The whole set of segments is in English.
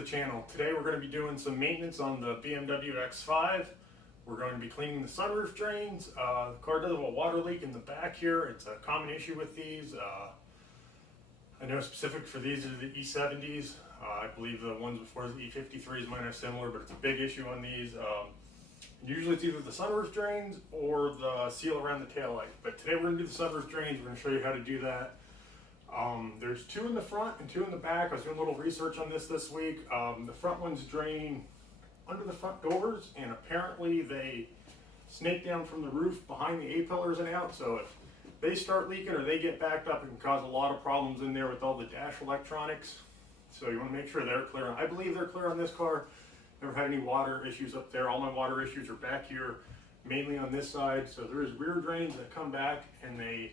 the channel. Today we're going to be doing some maintenance on the BMW X5. We're going to be cleaning the sunroof drains. The car does have a water leak in the back here. It's a common issue with these. I know specific for these are the E70s. I believe the ones before the E53s might have similar, but it's a big issue on these. Usually it's either the sunroof drains or the seal around the taillight. But today we're going to do the sunroof drains. We're going to show you how to do that. There's two in the front and two in the back. I was doing a little research on this week. The front ones drain under the front doors, and apparently they snake down from the roof behind the A-pillars and out. So if they start leaking or they get backed up, it can cause a lot of problems in there with all the dash electronics. So you want to make sure they're clear. I believe they're clear on this car. Never had any water issues up there. All my water issues are back here, mainly on this side. So there's rear drains that come back and they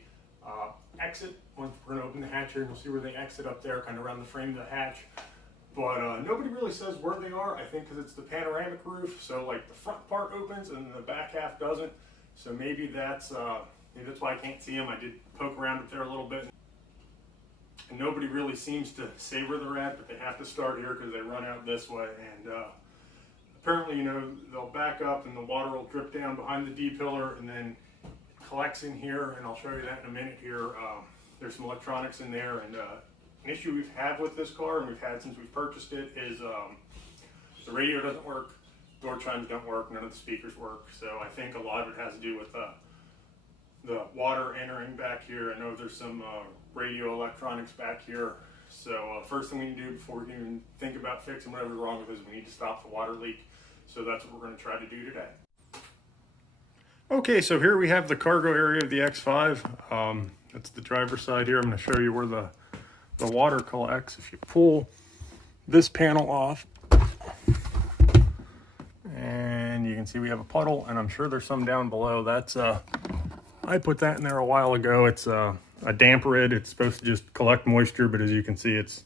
exit. Once we're going to open the hatch here, and we'll see where they exit up there, kind of around the frame of the hatch. But nobody really says where they are, I think because it's the panoramic roof. So like the front part opens and the back half doesn't. So maybe that's why I can't see them. I did poke around up there a little bit. And nobody really seems to say where they're at, but they have to start here because they run out this way. And apparently, they'll back up and the water will drip down behind the D-pillar and then collects in here, and I'll show you that in a minute here. There's some electronics in there, and an issue we've had with this car, and we've had since we've purchased it, is the radio doesn't work, door chimes don't work, none of the speakers work. So I think a lot of it has to do with the water entering back here. I know there's some radio electronics back here. So first thing we need to do before we can even think about fixing whatever's wrong with this, we need to stop the water leak. So that's what we're going to try to do today. Okay, so here we have the cargo area of the X5. That's the driver's side here. I'm going to show you where the water collects. If you pull this panel off, and you can see we have a puddle, and I'm sure there's some down below. That's I put that in there a while ago. It's a damper. It's supposed to just collect moisture, but as you can see, it's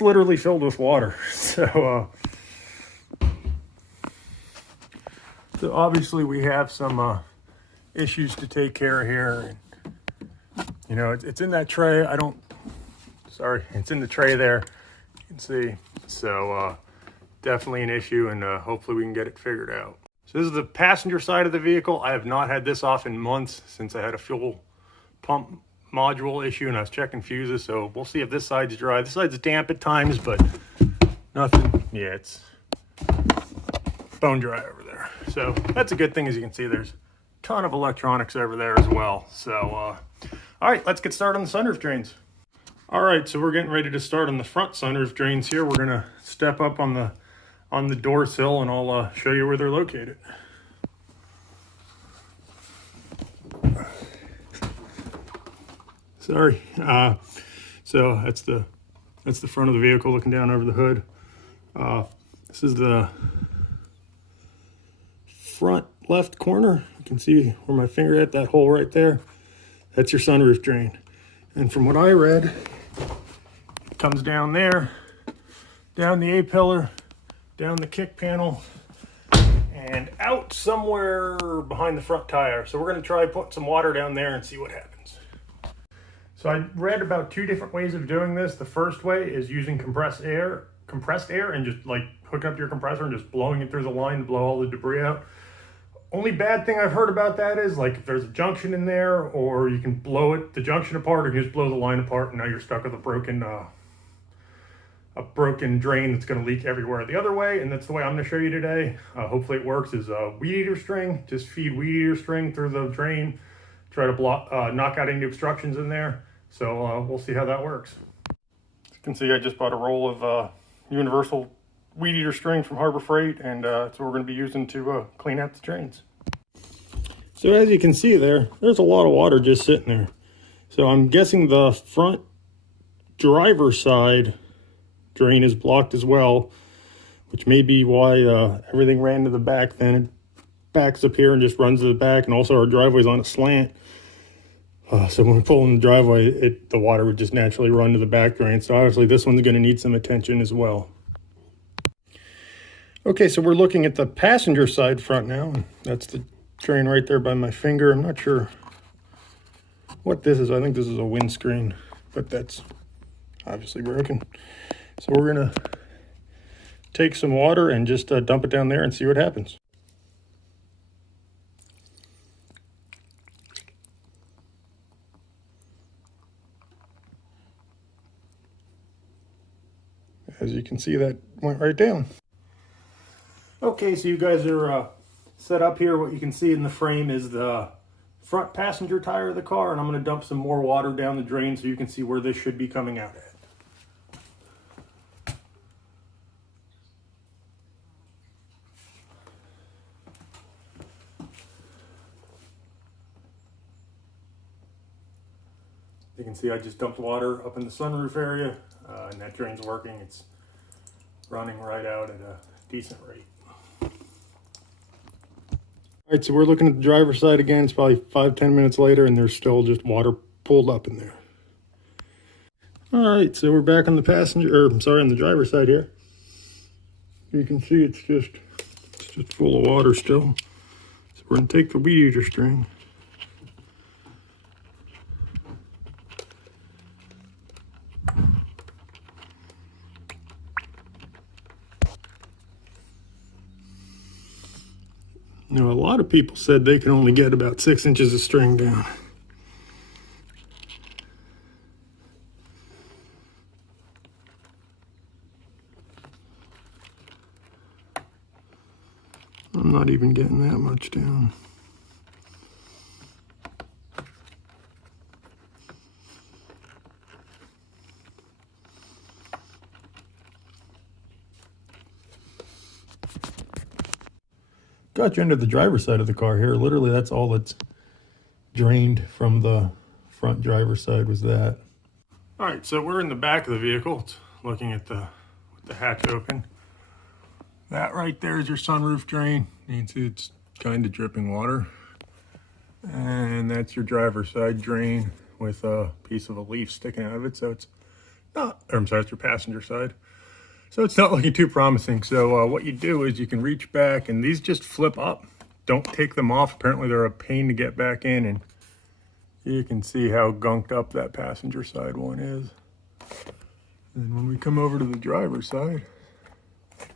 literally filled with water. So obviously we have some issues to take care of here. It's in that tray. It's in the tray there. You can see. So definitely an issue, and hopefully we can get it figured out. So this is the passenger side of the vehicle. I have not had this off in months since I had a fuel pump module issue and I was checking fuses. So we'll see if this side's dry. This side's damp at times, but nothing. Yeah, it's bone dry over there. So that's a good thing. As you can see, there's a ton of electronics over there as well. So, all right, let's get started on the sunroof drains. All right, so we're getting ready to start on the front sunroof drains here. We're gonna step up on the door sill, and I'll show you where they're located. Sorry. So that's the front of the vehicle looking down over the hood. This is the front left corner. You can see where my finger hit, that hole right there. That's your sunroof drain. And from what I read, it comes down there, down the A-pillar, down the kick panel, and out somewhere behind the front tire. So we're going to try putting some water down there and see what happens. So I read about two different ways of doing this. The first way is using compressed air, and just like hook up your compressor and just blowing it through the line to blow all the debris out. Only bad thing I've heard about that is like if there's a junction in there, or you can blow the junction apart, or you just blow the line apart, and now you're stuck with a broken drain that's going to leak everywhere the other way. And that's the way I'm going to show you today. Hopefully it works. Is a weed eater string. Just feed weed eater string through the drain, try to knock out any obstructions in there. So we'll see how that works. As you can see, I just bought a roll of universal weed eater string from Harbor Freight, and that's what we're going to be using to clean out the drains. So as you can see there's a lot of water just sitting there. So I'm guessing the front driver's side drain is blocked as well, which may be why everything ran to the back. Then it backs up here and just runs to the back, and also our driveway's on a slant. So when we pull in the driveway, the water would just naturally run to the back drain. So obviously this one's going to need some attention as well. Okay, so we're looking at the passenger side front now. That's the drain right there by my finger. I'm not sure what this is. I think this is a windscreen, but that's obviously broken. So we're gonna take some water and just dump it down there and see what happens. As you can see, that went right down. Okay, so you guys are set up here. What you can see in the frame is the front passenger tire of the car, and I'm going to dump some more water down the drain so you can see where this should be coming out at. You can see I just dumped water up in the sunroof area, and that drain's working. It's running right out at a decent rate. All right, so we're looking at the driver's side again. It's probably 5-10 minutes later, and there's still just water pulled up in there. All right, so we're back on the on the driver's side here. You can see it's just full of water still. So we're gonna take the weed eater string. Now, a lot of people said they can only get about 6 inches of string down. I'm not even getting that much down. Got you into the driver's side of the car here. Literally, that's all that's drained from the front driver's side was that. All right, so we're in the back of the vehicle. It's looking at with the hatch open. That right there is your sunroof drain. You can see it's kind of dripping water. And that's your driver's side drain with a piece of a leaf sticking out of it. So it's not, or I'm sorry, it's your passenger side. So it's not looking too promising. So what you do is you can reach back, and these just flip up. Don't take them off. Apparently they're a pain to get back in, and you can see how gunked up that passenger side one is. And when we come over to the driver's side,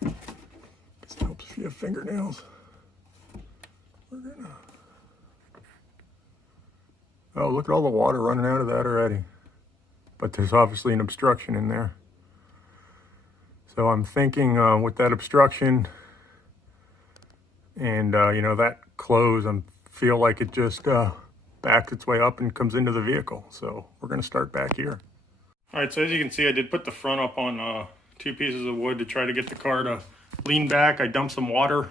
this helps if you have fingernails. We're gonna... Oh, look at all the water running out of that already. But there's obviously an obstruction in there. So I'm thinking with that obstruction and, you know, that close, I feel like it just backs its way up and comes into the vehicle. So we're going to start back here. All right, so as you can see, I did put the front up on 2 pieces of wood to try to get the car to lean back. I dumped some water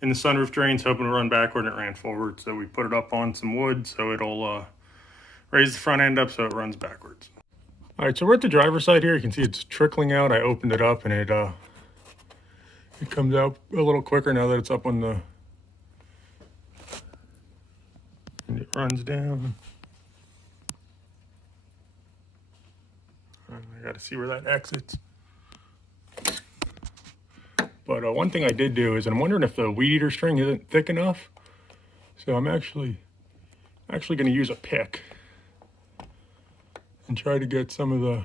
in the sunroof drains, hoping to run backward, and it ran forward. So we put it up on some wood so it'll raise the front end up so it runs backwards. All right, so we're at the driver's side here. You can see it's trickling out. I opened it up, and it comes out a little quicker now that it's up on the... And it runs down. And I got to see where that exits. But one thing I did do is, and I'm wondering if the weed eater string isn't thick enough. So I'm actually going to use a pick and try to get some of the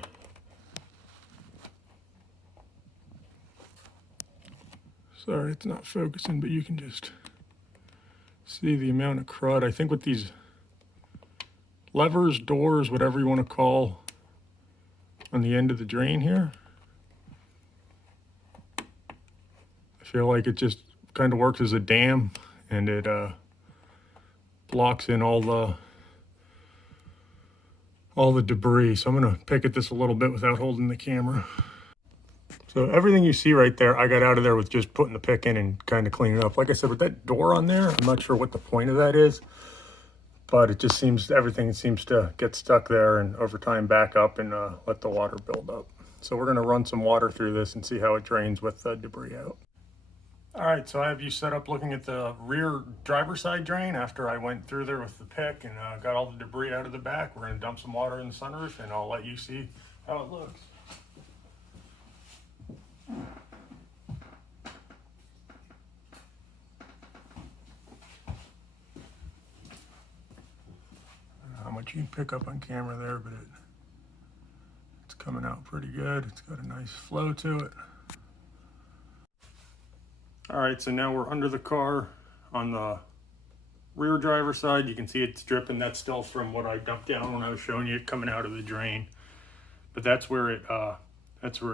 sorry, it's not focusing, but you can just see the amount of crud. I think with these levers, doors, whatever you want to call on the end of the drain here, I feel like it just kind of works as a dam, and it blocks in all the debris. So I'm gonna pick at this a little bit without holding the camera. So everything you see right there, I got out of there with just putting the pick in and kind of cleaning it up. Like I said, with that door on there, I'm not sure what the point of that is, but it just seems, everything seems to get stuck there and over time back up and let the water build up. So we're gonna run some water through this and see how it drains with the debris out. All right, so I have you set up looking at the rear driver's side drain after I went through there with the pick and got all the debris out of the back. We're gonna dump some water in the sunroof and I'll let you see how it looks. How much you can pick up on camera there, but it's coming out pretty good. It's got a nice flow to it. All right, so now we're under the car on the rear driver side. You can see it's dripping. That's still from what I dumped down when I was showing you it coming out of the drain. But that's where it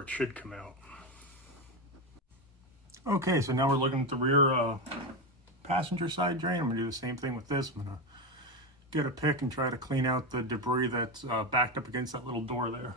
should come out. Okay, so now we're looking at the rear passenger side drain. I'm gonna do the same thing with this. I'm gonna get a pick and try to clean out the debris that's backed up against that little door there.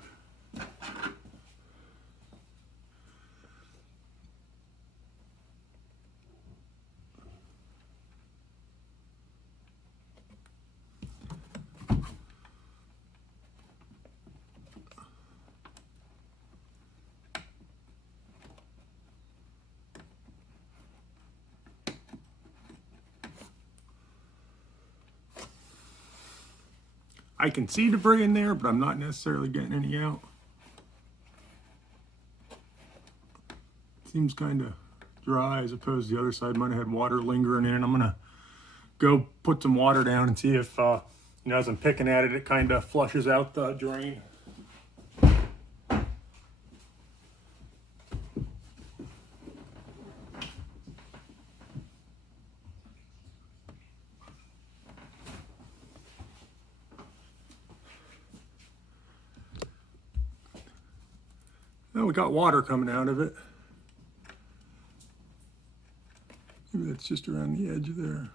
I can see debris in there, but I'm not necessarily getting any out. Seems kind of dry as opposed to the other side might have had water lingering in it. I'm gonna go put some water down and see if, as I'm picking at it, it kind of flushes out the drain. Now we got water coming out of it. Maybe that's just around the edge there.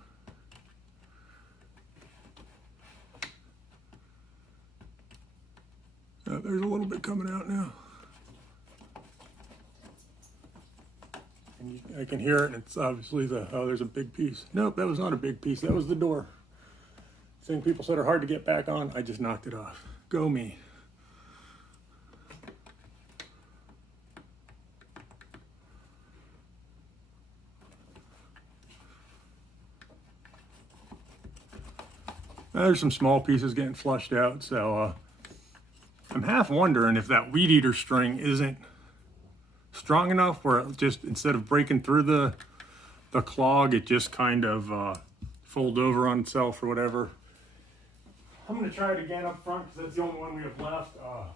Oh, there's a little bit coming out now. And I can hear it, and it's obviously there's a big piece. Nope, that was not a big piece. That was the door. Thing people said are hard to get back on. I just knocked it off. Go me. There's some small pieces getting flushed out, so I'm half wondering if that weed eater string isn't strong enough where it just, instead of breaking through the clog, it just kind of folds over on itself or whatever. I'm going to try it again up front because that's the only one we have left. Oh,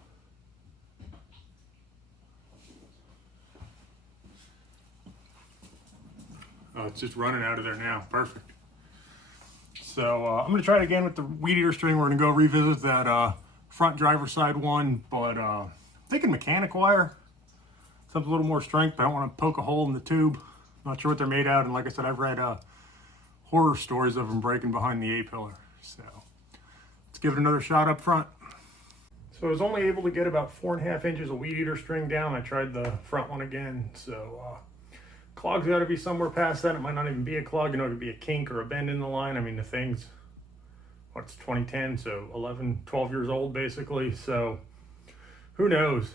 it's just running out of there now. Perfect. So I'm going to try it again with the weed eater string. We're going to go revisit that front driver side one, but I'm thinking mechanic wire. Something a little more strength, but I don't want to poke a hole in the tube. Not sure what they're made out, and like I said, I've read horror stories of them breaking behind the A-pillar. So let's give it another shot up front. So I was only able to get about 4.5 inches of weed eater string down. I tried the front one again, so clog's got to be somewhere past that. It might not even be a clog. It could be a kink or a bend in the line. I mean, the thing's, what's 2010, so 11, 12 years old basically. So who knows?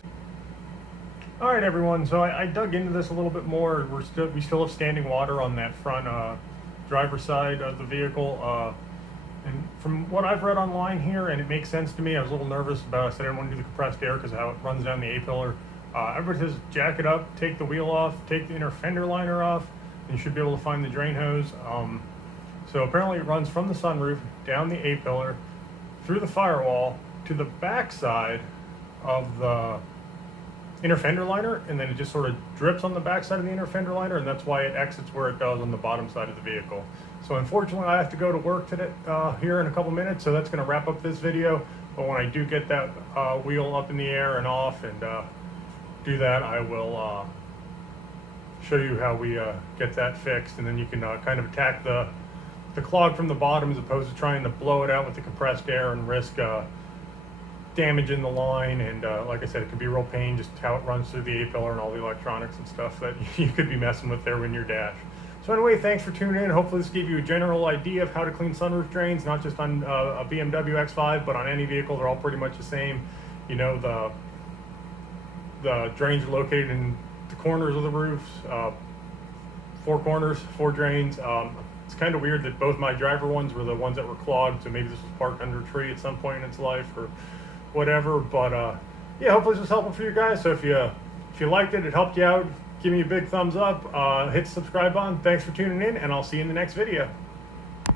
All right, everyone. So I dug into this a little bit more. We still have standing water on that front driver's side of the vehicle. And from what I've read online here, and it makes sense to me, I was a little nervous about it. I said I didn't want to do the compressed air because of how it runs down the A-pillar. Everybody says jack it up, take the wheel off, take the inner fender liner off, and you should be able to find the drain hose. So apparently it runs from the sunroof, down the A-pillar, through the firewall, to the back side of the inner fender liner, and then it just sort of drips on the back side of the inner fender liner, and that's why it exits where it does on the bottom side of the vehicle. So unfortunately I have to go to work today, here in a couple minutes, so that's going to wrap up this video. But when I do get that wheel up in the air and off and do that, I will show you how we get that fixed, and then you can kind of attack the clog from the bottom as opposed to trying to blow it out with the compressed air and risk damage in the line. And like I said, it can be a real pain just how it runs through the A-pillar and all the electronics and stuff that you could be messing with there in your dash. So anyway, thanks for tuning in. Hopefully this gave you a general idea of how to clean sunroof drains, not just on a BMW X5, but on any vehicle. They're all pretty much the same. You know, the drains are located in the corners of the roofs, 4 corners, 4 drains. It's kind of weird that both my driver ones were the ones that were clogged, so maybe this was parked under a tree at some point in its life or whatever. But yeah, hopefully this was helpful for you guys. So if you liked it, it helped you out, give me a big thumbs up, hit the subscribe button. Thanks for tuning in, and I'll see you in the next video.